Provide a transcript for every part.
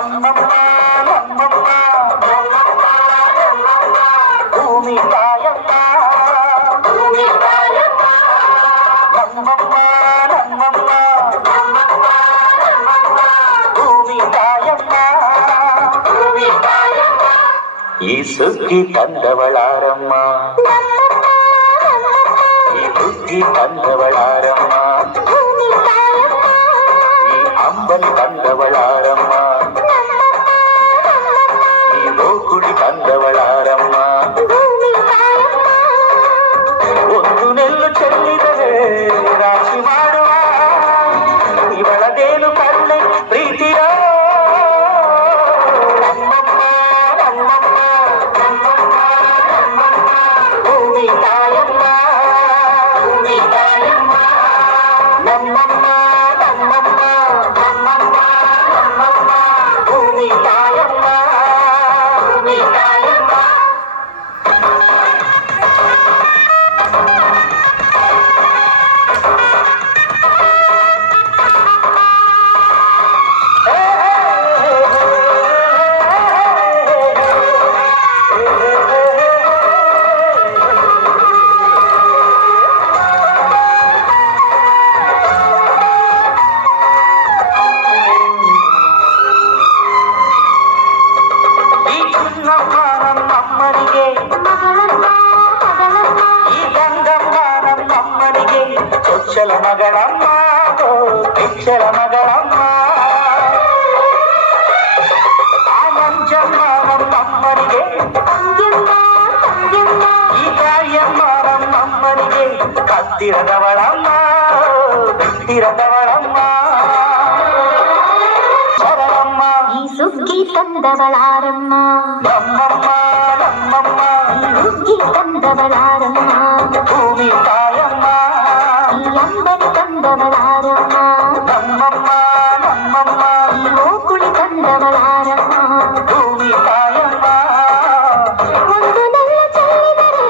ನಮ್ಮಮ್ಮ ನಮ್ಮಮ್ಮ ಭೂಮಿ ತಾಯಮ್ಮ ನಮ್ಮಮ್ಮ ನಮ್ಮಮ್ಮ ಭೂಮಿ ತಾಯಮ್ಮ ಈ ಸುಗ್ಗಿ ತಂದವಳಾರಮ್ಮ ಈ ಬುದ್ಧಿ ತಂದವಳಾರಮ್ಮ ಈ ಅಂಬಲಿ ತಂದವಳಾರಮ್ಮ ಈ ಗೋಕುಳಿ ತಂದವಳಾರಮ್ಮ ಒಂದು ನೆಲ್ಲು ಚೆಲ್ಲಿದರೆ ರಾಶಿ ಮಾಡುವ ಇವಳದೇನು ಕರುಣೆ ಪ್ರೀತಿಯ ನಮ್ಮಮ್ಮ ನಮ್ಮಮ್ಮ ಭೂಮಿ ತಾಯಮ್ಮ ಭೂಮಿ ತಾಯಮ್ಮ ನಮ್ಮಮ್ಮ ನಮ್ಮಮ್ಮ ನಮ್ಮಮ್ಮ ನಮ್ಮಮ್ಮ ಭೂಮಿ ತಾಯಮ್ಮ ಭೂಮಿ ತಾಯಮ್ಮ ನಮ್ಮಮ್ಮನಿಗೆ ಈ ಗಂಗಮ್ಮ ನಮ್ಮಮ್ಮನಿಗೆ ಚೊಚ್ಚಲ ಮಗಳಮ್ಮ ಹೆಚ್ಚಲ ಮಗಳಮ್ಮ ಆ ಮಂಜಮ್ಮ ನಮ್ಮಮ್ಮನಿಗೆ ಈ ತಾಯಮ್ಮ ನಮ್ಮಮ್ಮನಿಗೆ ಕತ್ತಿರದವಳಮ್ಮ ಬಿಟ್ಟಿರದವಳಮ್ಮ ಶರಣಮ್ಮ ಈ ಸುಗ್ಗಿ ತಂದವಳಾರಮ್ಮ ನಮ್ಮಮ್ಮ ನಮ್ಮಮ್ಮ ಸುಗ್ಗಿ ತಂದವಳಾರಮ್ಮ ಭೂಮಿ ತಾಯಮ್ಮ ಈ ಅಂಬಲಿ ತಂದವಳಾರಮ್ಮ ನಮ್ಮಮ್ಮ ನಮ್ಮಮ್ಮ ಈ ಗೋಕುಳಿ ತಂದವಳಾರಮ್ಮ ಭೂಮಿ ತಾಯಮ್ಮ ಒಂದು ನೆಲ ಚೆಲ್ಲಿದರೆ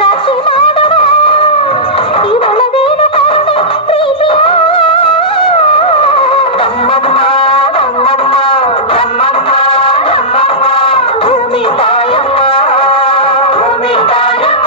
ರಾಶಿ ಮಾಡುವ ಇವಳದೇನು ಕರುಣೆ ಪ್ರೀತಿಯ ನಮ್ಮಮ್ಮ ನಮ್ಮಮ್ಮ ನಮ್ಮಮ್ಮ ನಮ್ಮಮ್ಮ ಭೂಮಿ ತಾಯಮ್ಮ ಭೂಮಿ ತಾಯಮ್ಮ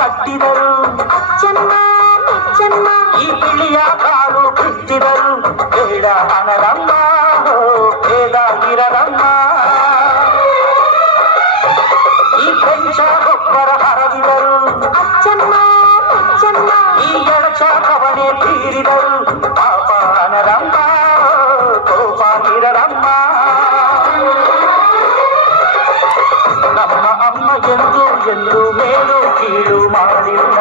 ಕಟ್ಟಿದರು ಅಚ್ಚಮ್ಮ ಅಚ್ಚಮ್ಮ ಈ ಬಿಳಿಯ ಕಾಲು ಬಿಟ್ಟಿದರು ಬೇಡ ಅನಲಮ್ಮ ಬೇಡ ಇರಲಮ್ಮ ಈ ಪಂಚ ಗೊಬ್ಬರ ಹರಡಿದರು ಅಚ್ಚಮ್ಮ ಅಚ್ಚಮ್ಮ ಈ ಎಳಚ ಕವಣೆ ತೀರಿದರು ಪಾಪ ಅನಲಮ್ಮ ಕೋಪ ಇರಲಮ್ಮ ನಮ್ಮ ಅಮ್ಮ ಎಂದು ಎಂದು ಮೇಲು ಕೀಳು ಮಾಡಿಲ್ಲ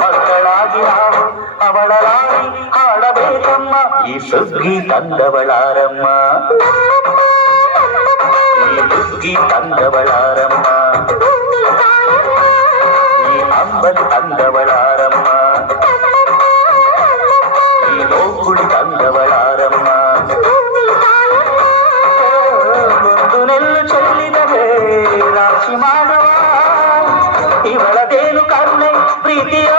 ಮಕ್ಕಳಾಗಿ ನಾವು ಅವಳ ಲಾಡಿ ಹಾಡಬೇಕಮ್ಮ ಈ ಸುಗ್ಗಿ ತಂದವಳಾರಮ್ಮ ಈ ಸುಗ್ಗಿ ತಂದವಳಾರಮ್ಮ ಈ ಅಂಬಲಿ ತಂದವಳಾರಮ್ಮ ಈ ಗೋಕುಳಿ ತಂದವಳಾರಮ್ಮ ಒಂದು ನೆಲ್ಲು ಚೆಲ್ಲಿದರೆ ರಾಶಿ ಮಾಡುವ ಇವಳದೇನು ಕರುಣೆ ಪ್ರೀತಿಯ